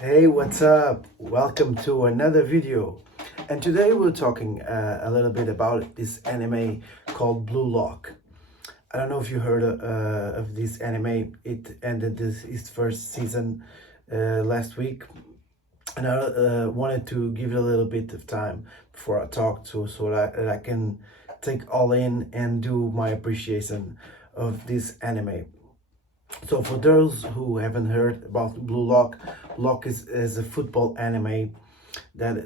Hey, what's up? Welcome to another video. And today we're talking a little bit about this anime called Bluelock. I don't know if you heard of this anime. It ended its first season last week, and I wanted to give it a little bit of time before I talk to so that I can take all in and do my appreciation of this anime. So for those who haven't heard about Bluelock is a football anime that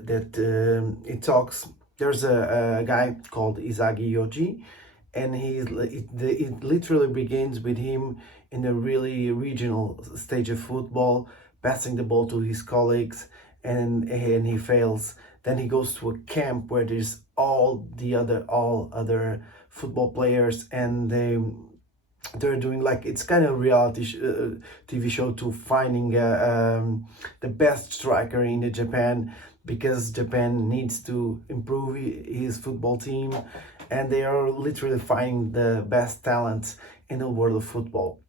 it talks. There's a guy called Izagi Yoji, and it literally begins with him in a really regional stage of football, passing the ball to his colleagues, and he fails. Then he goes to a camp where there's all other football players, and they're doing like it's kind of TV show to finding the best striker in the Japan, because Japan needs to improve his football team, and they are literally finding the best talents in the world of football.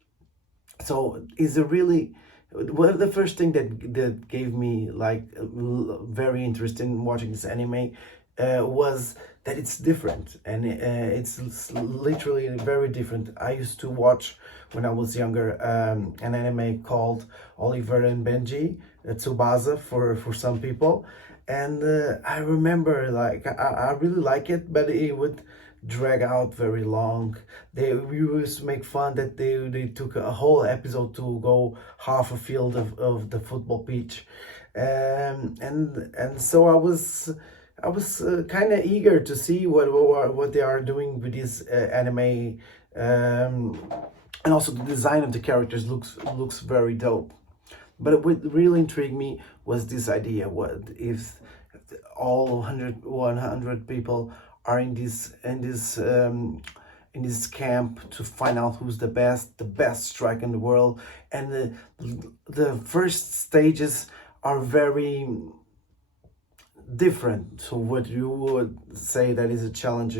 So is a really well, the first thing that gave me like very interested in watching this anime was that it's different, and it's literally very different. I used to watch when I was younger an anime called Oliver and Benji, Tsubasa for some people, and I remember like I really like it, but it would drag out very long. We used to make fun that they took a whole episode to go half a field of the football pitch, and so I was kind of eager to see what they are doing with this anime, and also the design of the characters looks very dope. But what really intrigued me was this idea: what if all 100 people are in this camp to find out who's the best striker in the world, and the first stages are very different. So what you would say that is a challenge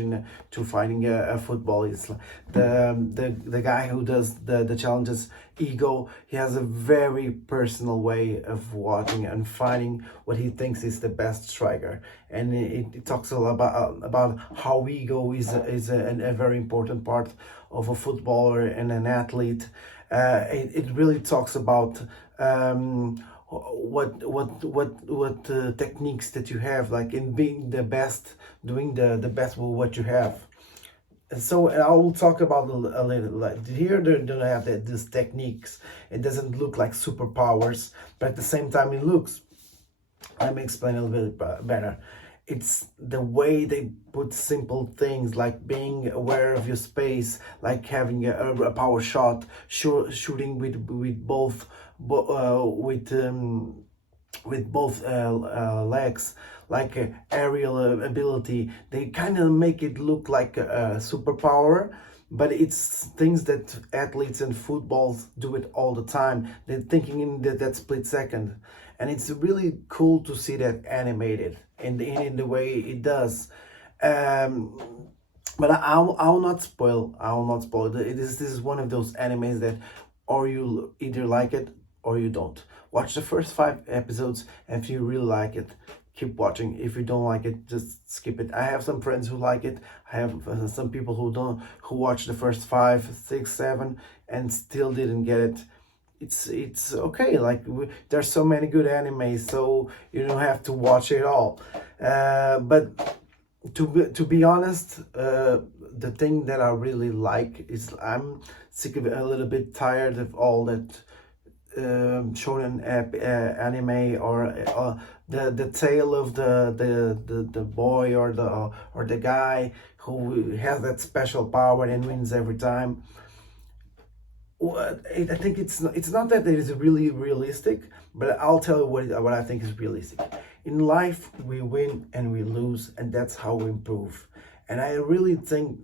to finding a football is the guy who does the challenges, Ego. He has a very personal way of watching and finding what he thinks is the best striker, and it talks a lot about how ego is a very important part of a footballer and an athlete. It really talks about what techniques that you have, like in being the best, doing the best with what you have. And so I will talk about a little, like here they don't have these techniques. It doesn't look like superpowers, but at the same time it looks. Let me explain a little bit better. It's the way they put simple things like being aware of your space, like having a power shot, shooting with both with both legs, like aerial ability. They kind of make it look like a superpower, but it's things that athletes and footballs do it all the time. They're thinking in that split second, and it's really cool to see that animated in the way it does. Um, but I will not spoil. I will not spoil. This is one of those animes that, or you either like it or you don't. Watch the first 5 episodes, and if you really like it, keep watching. If you don't like it, just skip it. I have some friends who like it. I have some people who watch the first 5, 6, 7 and still didn't get it. It's okay. Like there's so many good animes, so you don't have to watch it all. But to be honest, the thing that I really like is I'm sick of it, a little bit tired of all that shonen anime, or the tale of the boy or the guy who has that special power and wins every time. I think it's not that it is really realistic, but I'll tell you what I think is realistic. In life, we win and we lose, and that's how we improve. And I really think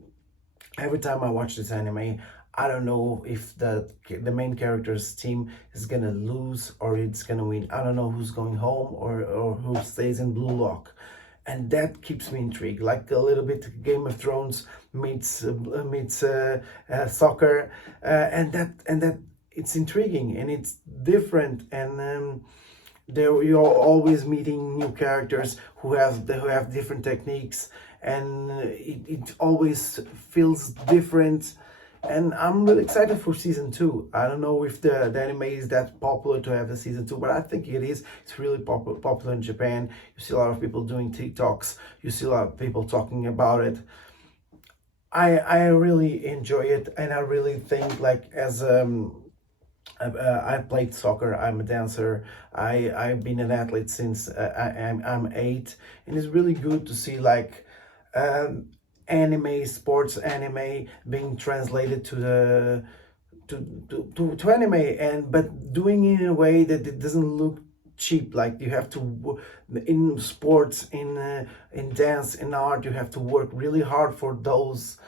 every time I watch this anime, I don't know if the main character's team is gonna lose or it's gonna win. I don't know who's going home or who stays in Bluelock, and that keeps me intrigued. Like a little bit Game of Thrones meets soccer, and that it's intriguing and it's different, and there you're always meeting new characters who have different techniques, and it always feels different. And I'm really excited for season 2. I don't know if the anime is that popular to have a season 2, but I think it is. It's really popular in Japan. You see a lot of people doing TikToks. You see a lot of people talking about it. I really enjoy it, and I really think, like, as I played soccer. I'm a dancer. I've been an athlete since I'm 8, and it's really good to see, like, anime, sports anime being translated to the to anime, and but doing it in a way that it doesn't look cheap. Like, you have to, in sports, in dance, in art, you have to work really hard for those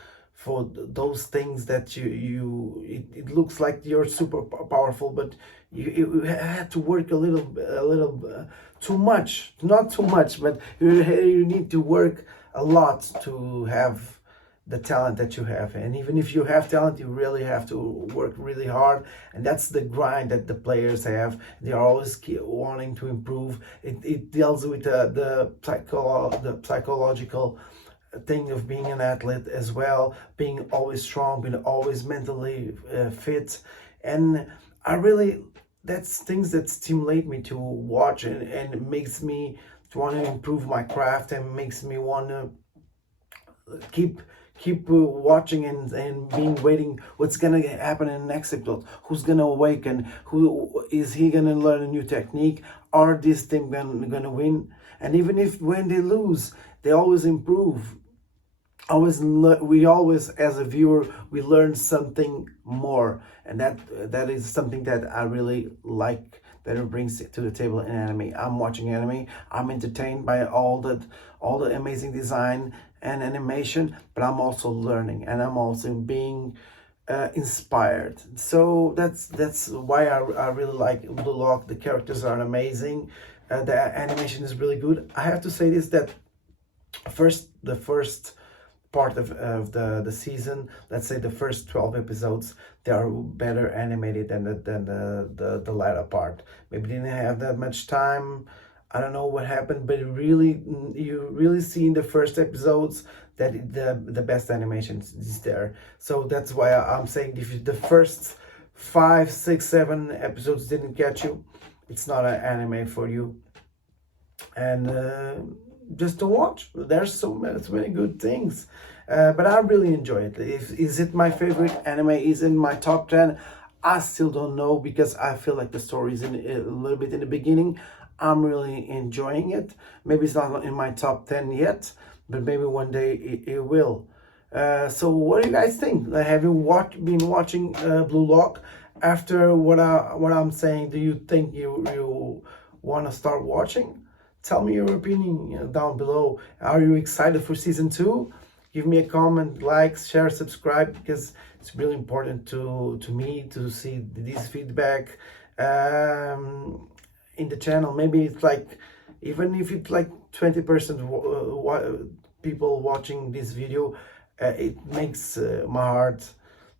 things that it looks like you're super powerful, but you had to work a little too much, not too much, but you need to work a lot to have the talent that you have. And even if you have talent, you really have to work really hard, and that's the grind that the players have. They are always wanting to improve. It deals with the psychological thing of being an athlete as well, being always strong, being always mentally fit. And I really, that's things that stimulate me to watch, and it makes me to want to improve my craft, and makes me want to keep watching, and being waiting what's gonna happen in the next episode. Who's gonna awaken? Who is he gonna learn a new technique? Are this team gonna win? And even if when they lose, they always improve. We always, as a viewer, we learn something more, and that is something that I really like, that it brings to the table in anime. I'm watching anime, I'm entertained by all the amazing design and animation, but I'm also learning, and I'm also being inspired. So that's why I really like Bluelock. The characters are amazing, the animation is really good. I have to say this, that the first part of the season, let's say the first 12 episodes, they are better animated than the latter part. Maybe didn't have that much time, I don't know what happened, but you really see in the first episodes that the best animation is there. So that's why I'm saying, if the first 5, 6, 7 episodes didn't catch you, it's not an anime for you. And just to watch. There's so many good things, but I really enjoy it. Is it my favorite anime? Is in my top 10? I still don't know, because I feel like the story is a little bit in the beginning. I'm really enjoying it. Maybe it's not in my top 10 yet, but maybe one day it will. So what do you guys think? Have you been watching Bluelock? After what I'm saying, do you think you want to start watching? Tell me your opinion down below. Are you excited for season 2? Give me a comment, like, share, subscribe, because it's really important to me to see this feedback in the channel. Maybe it's like, even if it's like 20% people watching this video, it makes my heart,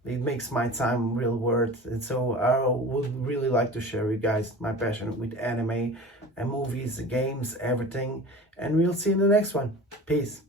it makes my time real worth. And so I would really like to share with you guys my passion with anime and movies, games, everything. And we'll see you in the next one. Peace.